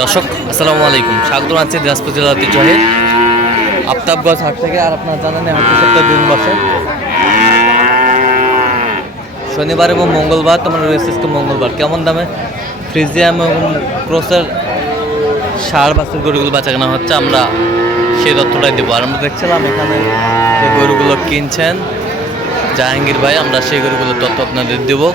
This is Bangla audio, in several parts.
দর্শক আসসালামু আলাইকুম, স্বাগত জানাচ্ছি দিনাজপুর জেলার ঐতিহ্যবাহী আফতাবগঞ্জ হাট থেকে। আর আপনার জানেন হাটটি সপ্তাহে 2 দিন বসে, শনিবার এবং মঙ্গলবার। তোমার রয়েছে মঙ্গলবার। কেমন দামে ফ্রিজিয়াম এবং ক্রসের সার বাছুর গরুগুলো বেচা কেনা হচ্ছে, আমরা সেই তথ্যটাই দেবো। আর আমরা দেখছিলাম এখানে যে গরুগুলো কিনছেন জাহাঙ্গীর ভাই, আমরা সেই গরুগুলোর তথ্য আপনাদের দেবো।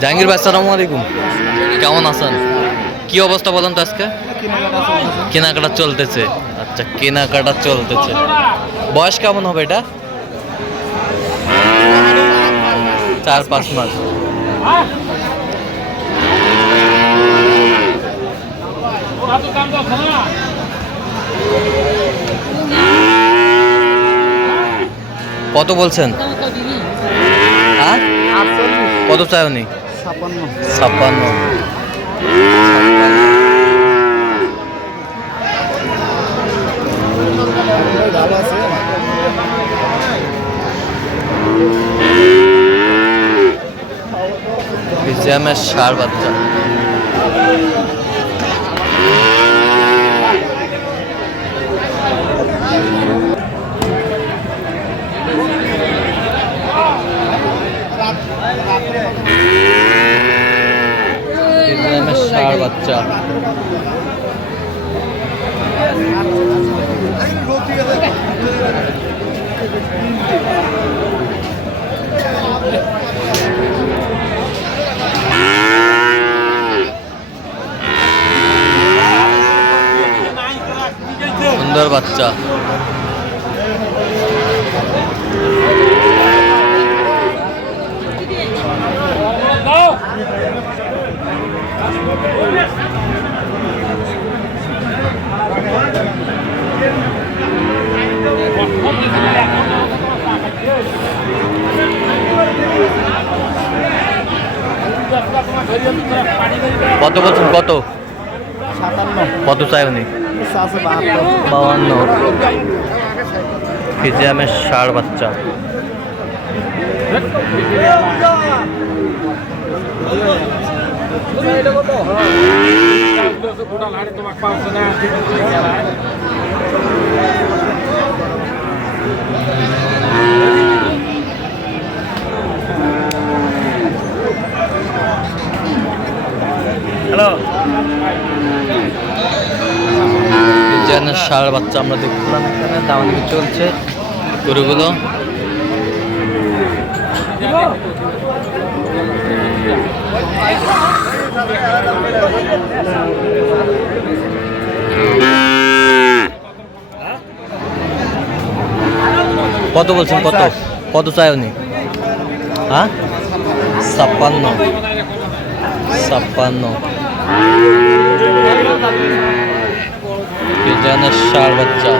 জাহাঙ্গীর ভাই আসসালামু আলাইকুম, কেমন আছেন? কি অবস্থা বলেন তো আজকে? কেনাকাটা চলতেছে। আচ্ছা, কেনাকাটা চলতেছে। বয়স কেমন হবে এটা? 4-5 মাস। কত বলছেন? হ্যাঁ, কত চাই উনি? 56। ফ্রিজিয়ামের ষাঁড় বাচ্চা। ফ্রিজিয়ামের ষাঁড় বাচ্চা। সুন্দর বাচ্চা। কত বলছেন? কত? 57। কত চাই উনি? 52। ফ্রিজিয়ামের ষাঁড় বাচ্চা। হ্যালো, ফ্রিজিয়ামের ষাঁড় বাচ্চা আমরা দেখছিলাম এখানে দামাদামি চলছে গরুগুলো। কত বলছেন? কত কত চাই উনি? হ্যাঁ, 56। ফ্রিজিয়ামের ষাঁড় বাচ্চা।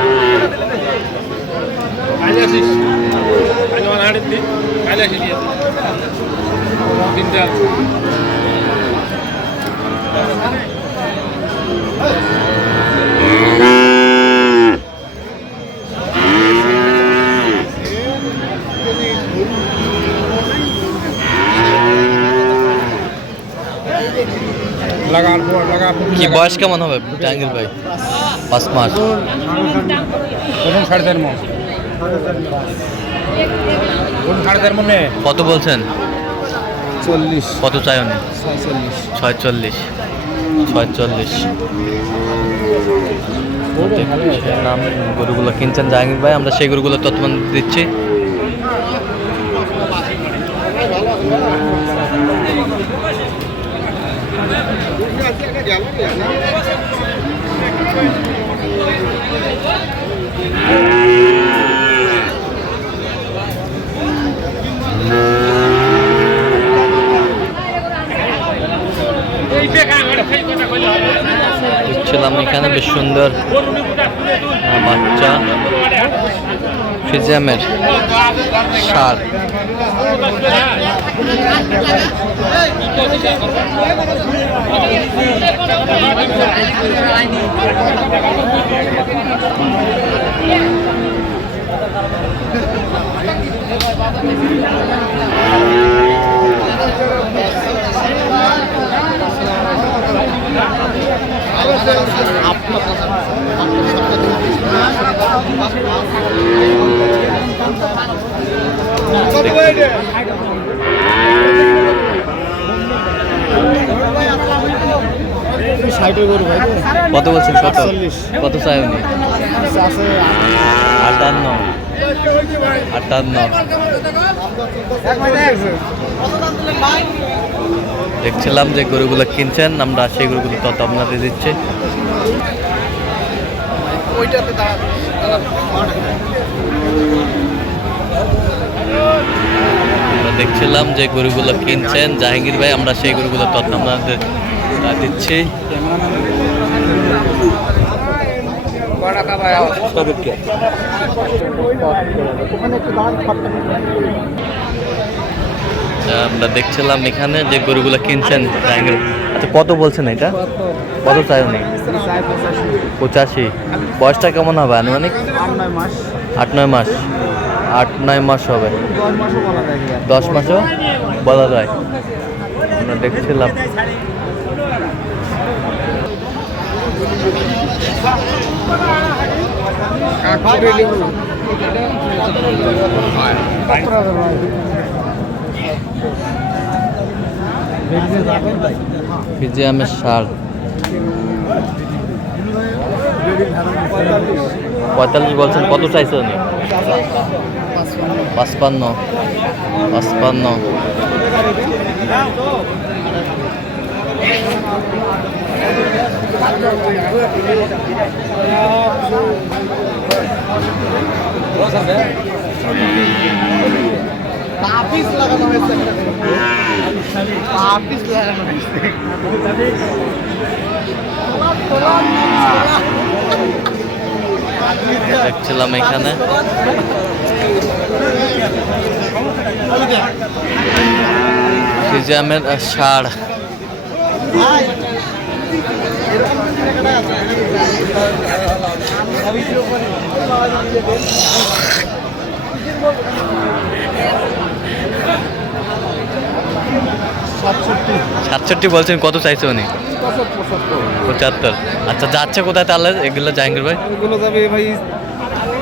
কি বয়স কেমন হবে জাহাঙ্গীর ভাই? 5 মাস। কত বলছেন? 40। কত চাই উনি? 46। 46। নাম গরুগুলো কিনছেন জাহাঙ্গীর ভাই, আমরা সেই গরুগুলো তথ্য দিচ্ছি। দেখছিলাম এখানে বেশ সুন্দর বাচ্চা ফ্রিজিয়ামের ষাঁড়। পেটের গরু ভাই কত বলছেন? কত 48 কত চাই উনি? আছে 58 58। দেখছিলাম যে গরুগুলো কিনছেন, আমরা সেই গরুগুলো তত আপনাদের দিচ্ছি। আমরা দেখছিলাম যে গরুগুলো কিনছেন জাহাঙ্গীর ভাই, আমরা সেই গরুগুলো তত আপনাদের দিচ্ছি। আমরা দেখছিলাম এখানে যে গরুগুলো কিনছেন জাহাঙ্গীর। আচ্ছা কত বলছেন এটা? কত চাই উনি? 85। বয়সটা কেমন হবে আনুমানিক? 8-9 মাস। 8-9 মাস হবে। 10 মাসও বলা যায়। আমরা দেখছিলাম ফিজিয়ামের সার 45 বলছেন। কত চাইছে উনি? 55। 55। দেখছিলাম এখানে ফিজিয়ামের সার। সাতষট্টি বলছেন। কত চাইছে উনি? 75। আচ্ছা যাচ্ছে কোথায় তাহলে এগুলো জাহাঙ্গীর ভাই? এগুলো যাবে ভাই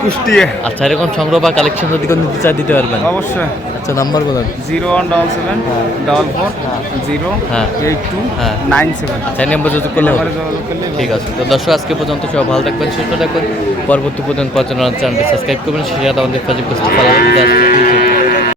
কুষ্টিয়া। আচ্ছা এরকম সংগ্রহ বা কালেকশন যদি কোনো নিতে চাই দিতে পারবেন? অবশ্যই। আচ্ছা নাম্বার বলুন। 0177 44 082 97। আচ্ছা এই নাম্বার যদি করলে ঠিক আছে। তো দর্শক আজকে পর্যন্ত সবাই ভালো থাকবেন, সুস্থ থাকবেন। পরবর্তী পর্যন্ত চ্যানেলটি সাবস্ক্রাইব করবেন, সেই সাথে আমাদের ফেসবুক পেজটি ফলো করবেন।